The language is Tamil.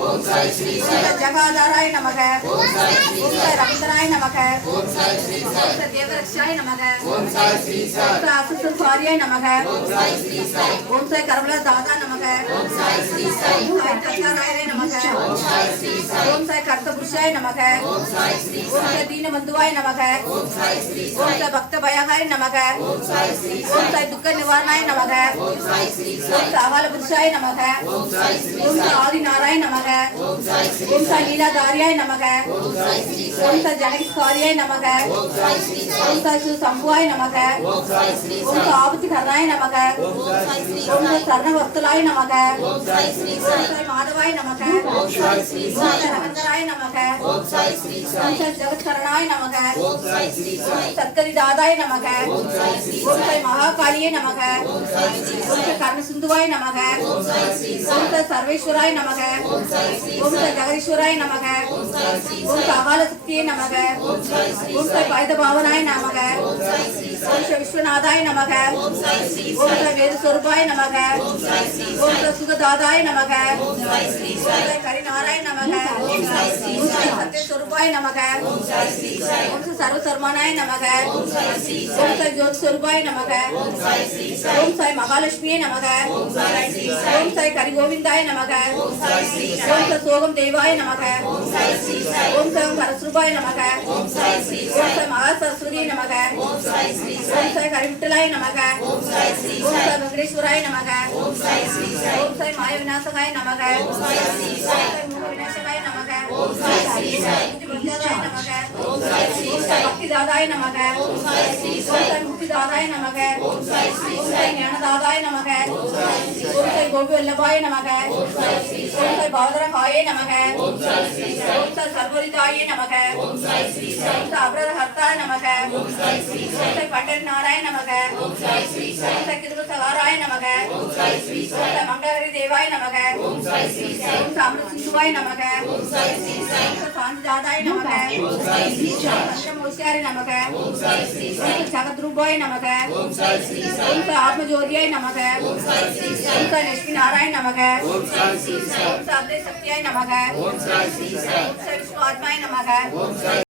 ஓம் சாய் ஸ்ரீ சாய் ஜகாதாராய நமக ஓம் சாய் ஸ்ரீ சாய் ரவீந்திராய நமக ஓம் சாய் ஸ்ரீ சாய் தேவரக்ஷாய நமக ஓம் சாய் ஸ்ரீ சாய் அசுசுசாரியாய நமக ஓம் சாய் ஸ்ரீ சாய் ஓம் சாய் கரவல தாதா நமக ஓம் சாய் ஸ்ரீ சாய் கர்த்தாராய நமக ஓம் சாய் ஸ்ரீ சாய் ஓம் சாய் கர்த்தபுருஷாய நமக ஓம் சாய் ஸ்ரீ சாய் ஓம் சாய் தீனபந்துவாய நமக ஓம் சாய் ஸ்ரீ சாய் ஓம் சாய் பக்த பயகாய நமக ஓம் சாய் ஸ்ரீ சாய் ஓம் சாய் துக்க நிவாரணாய நமக ஓம் சாய் ஸ்ரீ சாய் ஓம் சாய் அகால புருஷாய நமக ஓம் சாய் ஸ்ரீ சாய் ஓம் சாய் ஆதி நாராய நமக ஓம் சாய் ஸ்ரீ ஓம் சாய் லீலாதாரியாய நமக ஓம் சாய் ஸ்ரீ சாய் ஓம் சாய் ஜனகிஸ்காரியாய நமக ஓம் சாய் ஸ்ரீ சாய் ஓம் சாய் சுசம்புவாய நமக ஓம் சாய் ஸ்ரீ சாய் ஓம் சாய் ஆபத்திகரனாய நமக ஓம் சாய் ஸ்ரீ சாய் ஓம் சாய் சரணவர்த்தலாய நமக ஓம் சாய் ஸ்ரீ சாய் ஓம் சாய் மாதவாய நமக ஓம் சாய் ஸ்ரீ சாய் ரவந்தராய நமக ஓம் சாய் ஸ்ரீ சாய் ஓம் சாய் ஜகத்கரணாய நமக ஓம் சாய் ஸ்ரீ சாய் சத்கரி தாதாய நமக ஓம் சாய் ஸ்ரீ சாய் ஓம் சாய் மகாகாளியே நமக ஓம் சாய் ஸ்ரீ சாய் ஓம் சாய் கர்ணசிந்துவாய நமக ஓம் சாய் ஸ்ரீ சாய் ஓம் சாய் சர்வேஸ்வராய நமக ஓம் சாய் ஸ்ரீ சாய் ஓம் சாய் ஜெகதீஸ்வராய நமக ஓம் சாய் ஸ்ரீ சாய் ஓம் சாய் அகால சக்தியே நமக ஓம் சாய் ஸ்ரீ சாய் ஓம் சாய் பாய்த பாவனாய நமக ஓம் சாய் ஸ்ரீ சாய் ஓம் சாய் விஸ்வநாதாய நமக ஓம் சாய் ஸ்ரீ சாய் ஓம் சாய் வேத ஸ்வரூபாய நமக ஓம் சாய் ஸ்ரீ சாய் ஓம் சாய் சுகதாதாய நமக ஓம் சாய் ஸ்ரீ சாய் ஓம் சாய் கரிநாராய நமக ஓம் சாய் ஸ்ரீ சாய் சத்ய ஸ்வரூபாய நமக ஓம் சாய் ஸ்ரீ சாய் ஓம் சாய் சர்வ சர்மானாய நமக ஓம் சாய் ஸ்ரீ சாய் ஓம் சாய் ஜோதி ஸ்வரூபாய நமக ஓம் சாய் ஸ்ரீ சாய் ஓம் சாய் மகாலட்சுமியே நமக ஓம் சாய் ஸ்ரீ சாய் ஓம் சாய் கரி கோவிந்தாய நமக ஓம் சாய் ஸ்ரீ சாய் ஓம் சாய் சோகம் தேவாய நமக ஓம் சாய் ஸ்ரீ சாய் ஓம் சாய் பரசுரூபாய நமக ஓம் சாய் ஸ்ரீ சாய் ஓம் சாய் மகா சரஸ்வதியே நமக ஓம் சாய் ஸ்ரீ சாய் ஓம் சாய் கரிவிட்டலாய நமக ஓம் சாய் ஸ்ரீ சாய் ஓம் சாய் வெங்கடேஸ்வராய நமக ஓம் சாய் ஸ்ரீ சாய் ஓம் சாய் மாய விநாசகாய நமக ஓம் சாய் ஸ்ரீ சாய் ஓம் சாய் மூல விநாசகாய நமக ஓம் சாய் ஸ்ரீ சாய் நமக ஓம் சாய் ஸ்ரீ சாய் பக்தி தாதாய நமக ஓம் சாய் ஸ்ரீ சாய் ஓம் சாய் முக்தி தாதாய நமக ஓம் சாய் ஸ்ரீ சாய் ஞான தாதாய நமக ஓம் சாய் ஸ்ரீ சாய் ஓம் சாய் கோபி வல்லபாய நமக ஓம் சாய் ஸ்ரீ சாய் ஓம் சாய் பாவதரகாய நமக ஓம் சாய் ஸ்ரீ சாய் ஓம் சாய் சர்வரிதாய நமக ஓம் சாய் ஸ்ரீ சாய் ஓம் சாய் அபரஹர்த்தாய நமக ஓம் சாய் ஸ்ரீ சாய் ஓம் சாய் பண்டர நாராய நமக ஓம் சாய் ஸ்ரீ சாய் ஓம் சாய் கிருபசகாராய நமக ஓம் சாய் ஸ்ரீ சாய் ஓம் சாய் மங்களகரி தேவாய நமக ஓம் சாய் ஸ்ரீ சாய் ஓம் சாய் அமிர்த சிந்துவாய நமக ஓம் சாய் ஸ்ரீ சாய் ஓம் சாய் சாந்தி தாதாய நமக ஓம் சாய் ஸ்ரீ சாய் பஞ்சமோசியாய நமக ஓம் சாய் ஸ்ரீ சாய் ஓம் சாய் ஜகத்ரூபாய நமக ஓம் சாய் ஸ்ரீ சாய் ஓம் சாய் ஆத்மஜோதியாய நமக ஓம் சாய் ஸ்ரீ சாய் ஓம் சாய் லட்சுமி நாராயண நமக ஓம் சாய் ஸ்ரீ சாய் ஓம் சாய் அத்வை சக்தியாய நமக ஓம் சாய் ஸ்ரீ சாய் ஓம் சாய் விஷ்ணு ஆத்மாய நமக ஓம் சாய்